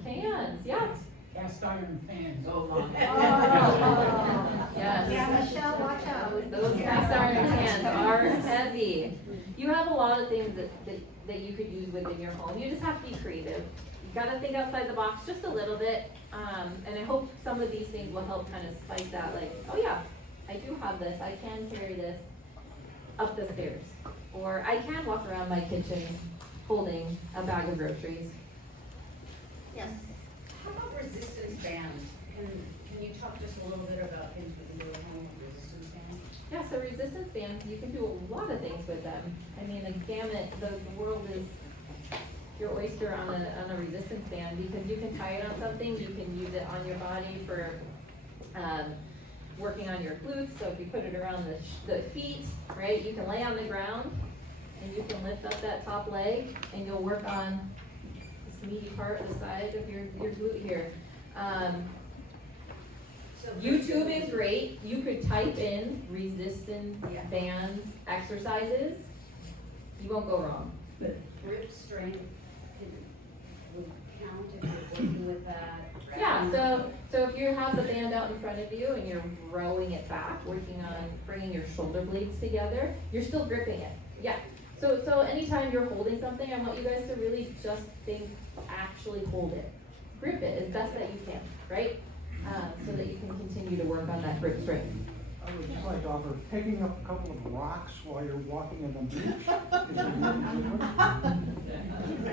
Cans, yeah. Cast iron pans. Oh, yes. Yeah, Michelle, watch out. Those cast iron pans are heavy. You have a lot of things that you could use within your home. You just have to be creative. You gotta think outside the box just a little bit. And I hope some of these things will help kind of spike that, like, oh yeah, I do have this. I can carry this up the stairs. Or I can walk around my kitchen holding a bag of groceries. Yes. How about resistance bands? Can you talk just a little bit about things we can do at home with resistance bands? Yeah, so resistance bands, you can do a lot of things with them. I mean, the gamut, the world is your oyster on a resistance band, because you can tie it on something, you can use it on your body for, working on your glutes. So if you put it around the feet, right, you can lay on the ground and you can lift up that top leg and you'll work on this meaty part of the side of your glute here. YouTube is great. You could type in resistance bands exercises. You won't go wrong. Grip strength would count if you're working with that. Yeah, so if you have the band out in front of you and you're rowing it back, working on bringing your shoulder blades together, you're still gripping it. Yeah. So anytime you're holding something, I want you guys to really just think, actually hold it. Grip it as best that you can, right? So that you can continue to work on that grip strength. I would just like to offer, picking up a couple of rocks while you're walking on the beach. Is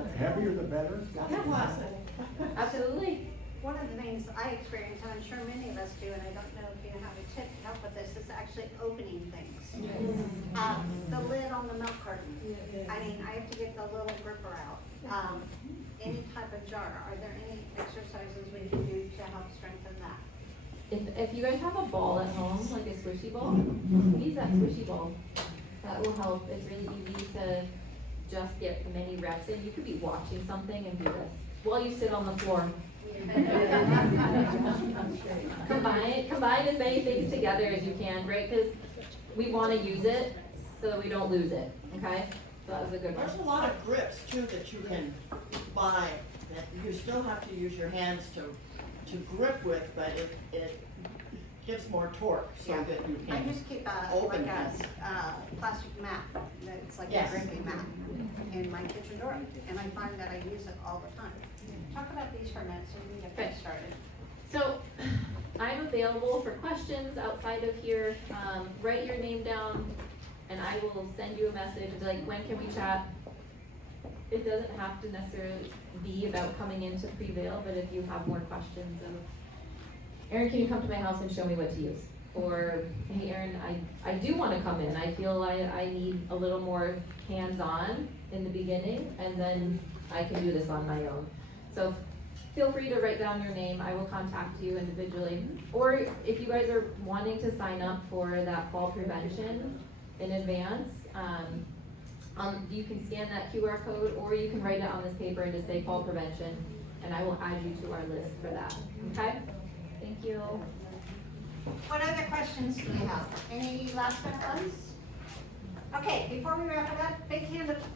it heavier the better? Absolutely. One of the things I experience, and I'm sure many of us do, and I don't know if you have a tip to help with this, is actually opening things. The lid on the milk carton. I mean, I have to get the little gripper out. Any type of jar. Are there any exercises we can do to help strengthen that? If you guys have a ball at home, like a squishy ball, use that squishy ball. That will help. It's really easy to just get many reps in. You could be watching something and do this while you sit on the floor. Combine as many things together as you can, right? Because we want to use it so that we don't lose it, okay? So that was a good one. There's a lot of grips too that you can buy, that you still have to use your hands to grip with, but it gives more torque so Yeah. that you I can. just keep open like things. a plastic mat, that's like a Yes. gripping mat in my kitchen drawer, and I find that I use it all the time. Talk about these for a minute so we can get Okay. that started. So I'm available for questions outside of here. Write your name down and I will send you a message like, when can we chat? It doesn't have to necessarily be about coming into Prevail, but if you have more questions of, Erin, can you come to my house and show me what to use? Or, hey Erin, I do want to come in. I feel I need a little more hands-on in the beginning, and then I can do this on my own. So feel free to write down your name. I will contact you individually. Or if you guys are wanting to sign up for that fall prevention in advance, you can scan that QR code, or you can write it on this paper and just say fall prevention, and I will add you to our list for that. Okay? Thank you. What other questions do we have? Any last minute ones? Okay, before we wrap it up, big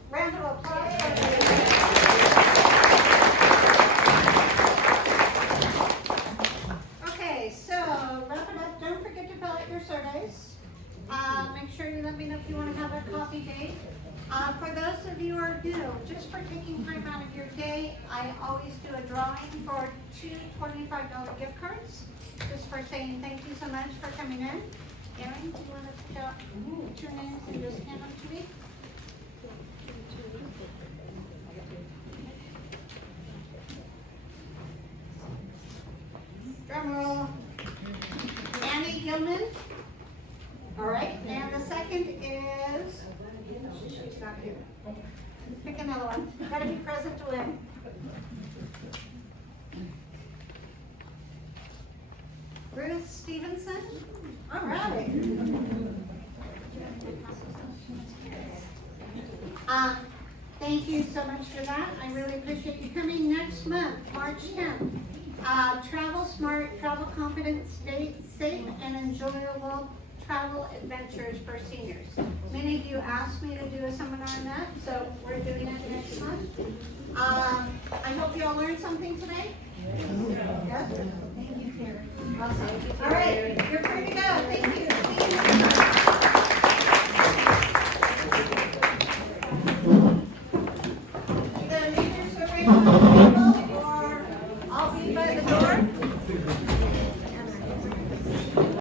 round of applause. Okay, so wrap it up. Don't forget to fill out your surveys. Make sure you let me know if you want to have a coffee date. For those of you who are new, just for taking time out of your day, I always do a drawing for 2 $25 gift cards, just for saying thank you so much for coming in. Erin, do you want to put your names and just hand them to me? Drum roll. Annie Gilman. All right, and the second is, she's not here. Pick another one. Gotta be present to win. Ruth Stevenson? All right. Thank you so much for that. I really appreciate you coming. Next month, March 10th, Travel Smart, Travel Confident, Safe and Enjoyable Travel Adventures for Seniors. Many of you asked me to do a seminar on that, so we're doing it next month. I hope you all learned something today. Yes? Thank you, Terry. Awesome. All right, you're free to go. Thank you.